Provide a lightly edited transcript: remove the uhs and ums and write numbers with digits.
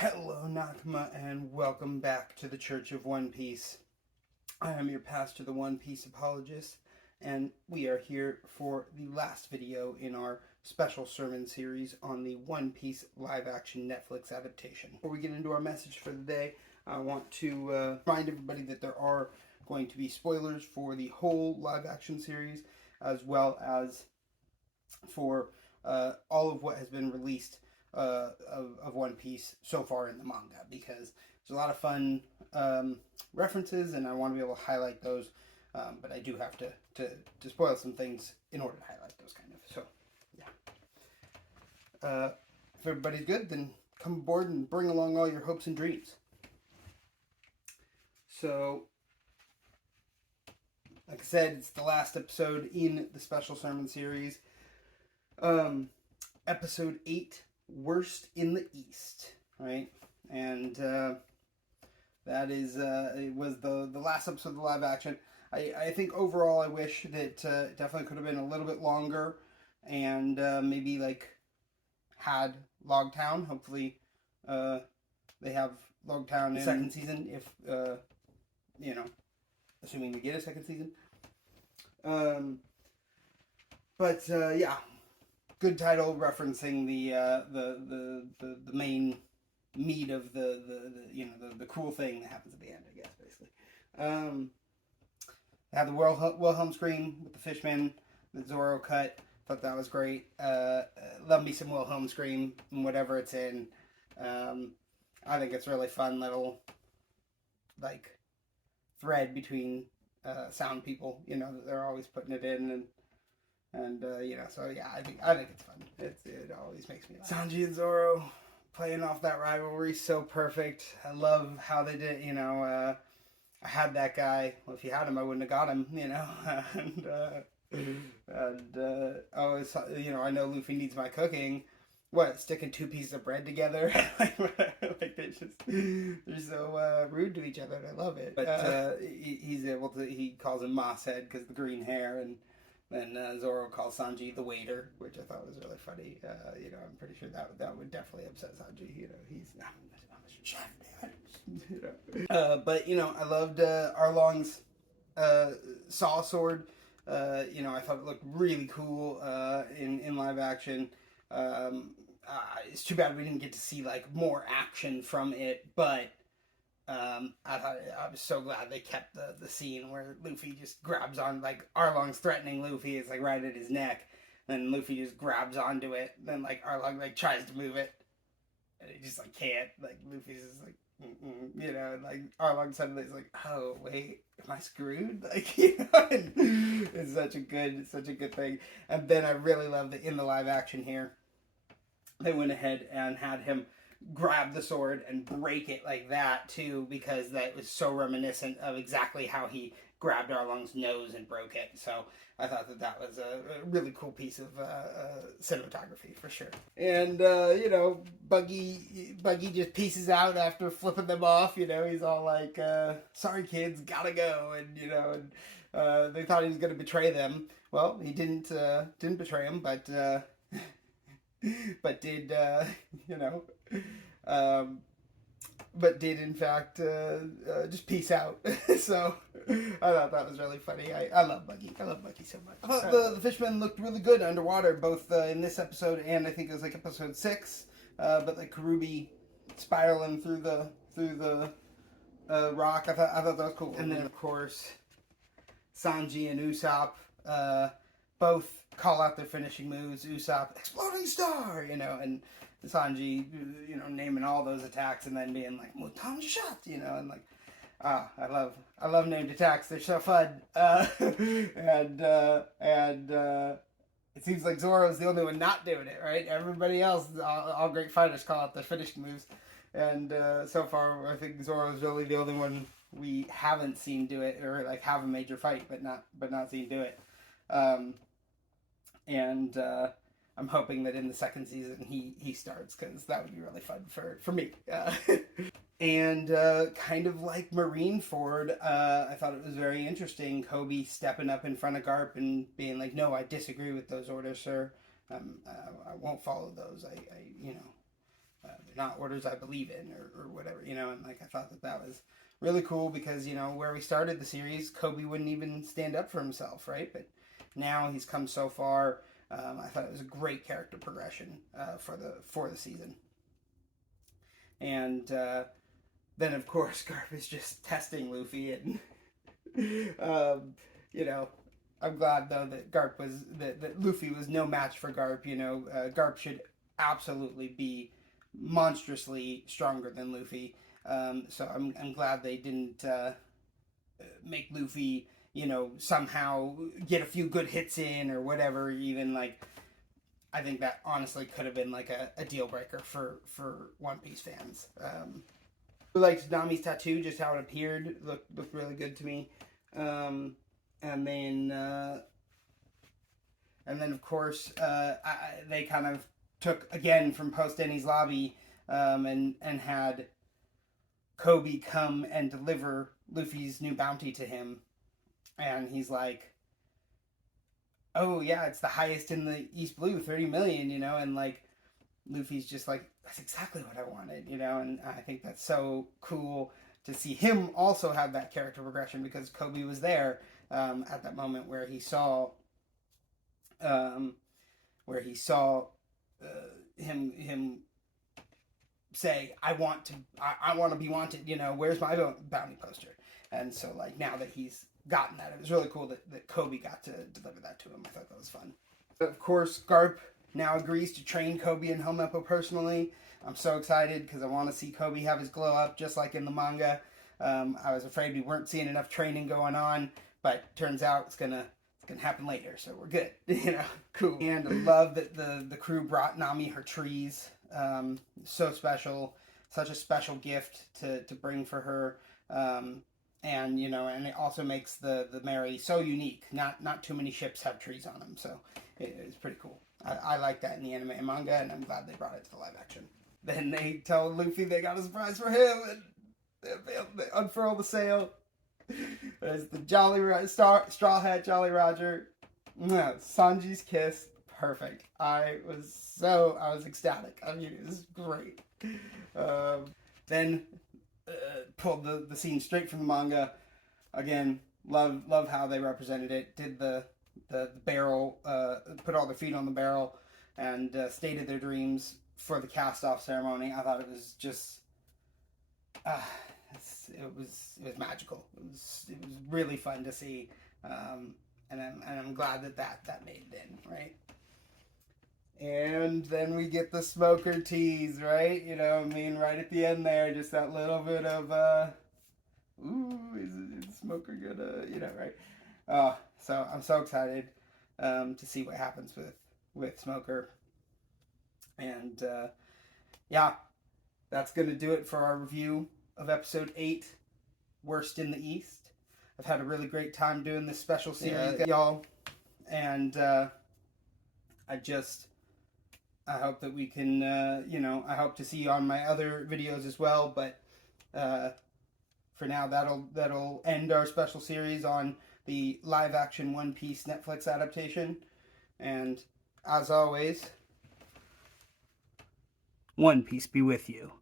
Hello, Nakama, and welcome back to the Church of One Piece. I am your pastor, the One Piece apologist, and we are here for the last video in our special sermon series on the One Piece live-action Netflix adaptation. Before we get into our message for the day, I want to remind everybody that there are going to be spoilers for the whole live-action series, as well as for all of what has been released of One Piece so far in the manga, because there's a lot of fun references, and I want to be able to highlight those, but I do have to spoil some things in order to highlight those, kind of. So, yeah. If everybody's good, then come aboard and bring along all your hopes and dreams. So, like I said, it's the last episode in the special sermon series. Episode 8, Worst in the East, right? And that is it was the last episode of the live action. I think overall I wish that it definitely could have been a little bit longer, and maybe like had Logtown. Hopefully they have Logtown in the second season, if assuming we get a second season. But yeah, good title, referencing the main meat of the cool thing that happens at the end, I guess, basically. They have the Wilhelm scream with the Fishman, the Zoro cut. Thought that was great. Love me some Wilhelm scream, whatever it's in. I think it's really fun little like thread between sound people. That they're always putting it in, and so yeah, I think it's fun. It always makes me laugh. Sanji and Zoro playing off that rivalry so perfect. I love how they did. I had that guy. Well, if you had him, I wouldn't have got him. I know Luffy needs my cooking. What, sticking two pieces of bread together? Like they're so rude to each other, and I love it. But he's able to. He calls him Moss Head because of the green hair, and then Zoro calls Sanji the waiter, which I thought was really funny. I'm pretty sure that would definitely upset Sanji. He's I'm a chef, man. But I loved Arlong's saw sword. I thought it looked really cool in live action. It's too bad we didn't get to see like more action from it, but I was so glad they kept the scene where Luffy just grabs on, like Arlong's threatening Luffy, it's like right at his neck, then Luffy just grabs onto it, then like Arlong like tries to move it, and he just like can't, like Luffy's just like and like Arlong suddenly is like, oh wait, am I screwed? Like, and it's such a good thing. And then I really love that in the live action here, they went ahead and had him grab the sword and break it like that too, because that was so reminiscent of exactly how he grabbed Arlong's nose and broke it. So I thought that was a really cool piece of cinematography for sure. And Buggy just pieces out after flipping them off. He's all like, "Sorry kids, gotta go," and they thought he was gonna betray them. Well, he didn't betray them, but did but did in fact just peace out. So I thought that was really funny. I love Buggy. I love Buggy so much. I thought the fishmen looked really good underwater, both in this episode and I think it was like episode 6. But like Karubi spiraling through the rock. I thought that was cool. And then of course Sanji and Usopp both call out their finishing moves. Usopp, exploding star, and Sanji, naming all those attacks and then being like, Mutan shot, and like, I love named attacks. They're so fun. And it seems like Zoro's the only one not doing it, right? Everybody else, all great fighters call out their finishing moves. And so far, I think Zoro's really the only one we haven't seen do it, or like have a major fight, but not seen do it. And I'm hoping that in the second season he starts, because that would be really fun for me. And kind of like Marineford, I thought it was very interesting. Kobe stepping up in front of Garp and being like, "No, I disagree with those orders, sir. I won't follow those. they're not orders I believe in, or whatever, you know. And like I thought that was really cool because, you know, where we started the series, Kobe wouldn't even stand up for himself, right? But now he's come so far. I thought it was a great character progression for the season. And then of course Garp is just testing Luffy, and you know, I'm glad though that that Luffy was no match for Garp. You know, Garp should absolutely be monstrously stronger than Luffy. So I'm glad they didn't make Luffy, you know, somehow get a few good hits in or whatever. Even like, I think that honestly could have been like a deal breaker for One Piece fans. I liked Nami's tattoo, just how it appeared. Looked really good to me. And then of course they kind of took again from post Denny's lobby, and had Kobe come and deliver Luffy's new bounty to him, and he's like, "Oh yeah, it's the highest in the East Blue, 30 million," you know, and like Luffy's just like, "That's exactly what I wanted," you know, and I think that's so cool to see him also have that character progression, because Kobe was there at that moment where he saw him say, I want to be wanted, you know, where's my bounty poster? And so like now that he's gotten that, it was really cool that Kobe got to deliver that to him. I thought that was fun. Of course, Garp now agrees to train Kobe and Helmeppo personally. I'm so excited because I want to see Kobe have his glow up just like in the manga. I was afraid we weren't seeing enough training going on, but turns out it's gonna happen later, so we're good. You know, cool. And I love that the crew brought Nami her trees. So special, such a special gift to bring for her. And you know, and it also makes the Mary so unique. Not too many ships have trees on them, so it's pretty cool. I like that in the anime and manga, and I'm glad they brought it to the live action. Then they tell Luffy they got a surprise for him, and they unfurl the sail. There's the Straw Hat Jolly Roger. Sanji's kiss. Perfect. I was ecstatic. I mean, it was great. Then pulled the scene straight from the manga. Again, love how they represented it. Did the barrel, put all their feet on the barrel, and stated their dreams for the cast-off ceremony. I thought it was just, it was magical. It was really fun to see, and I'm glad that made it in, right? And then we get the smoker tease, right? You know, I mean, right at the end there, just that little bit of, is Smoker gonna, you know, right? So I'm so excited to see what happens with Smoker. And yeah, that's gonna do it for our review of episode 8, Worst in the East. I've had a really great time doing this special series, y'all, and I hope that we can, you know, I hope to see you on my other videos as well, but for now, that'll end our special series on the live-action One Piece Netflix adaptation. And as always, One Piece be with you.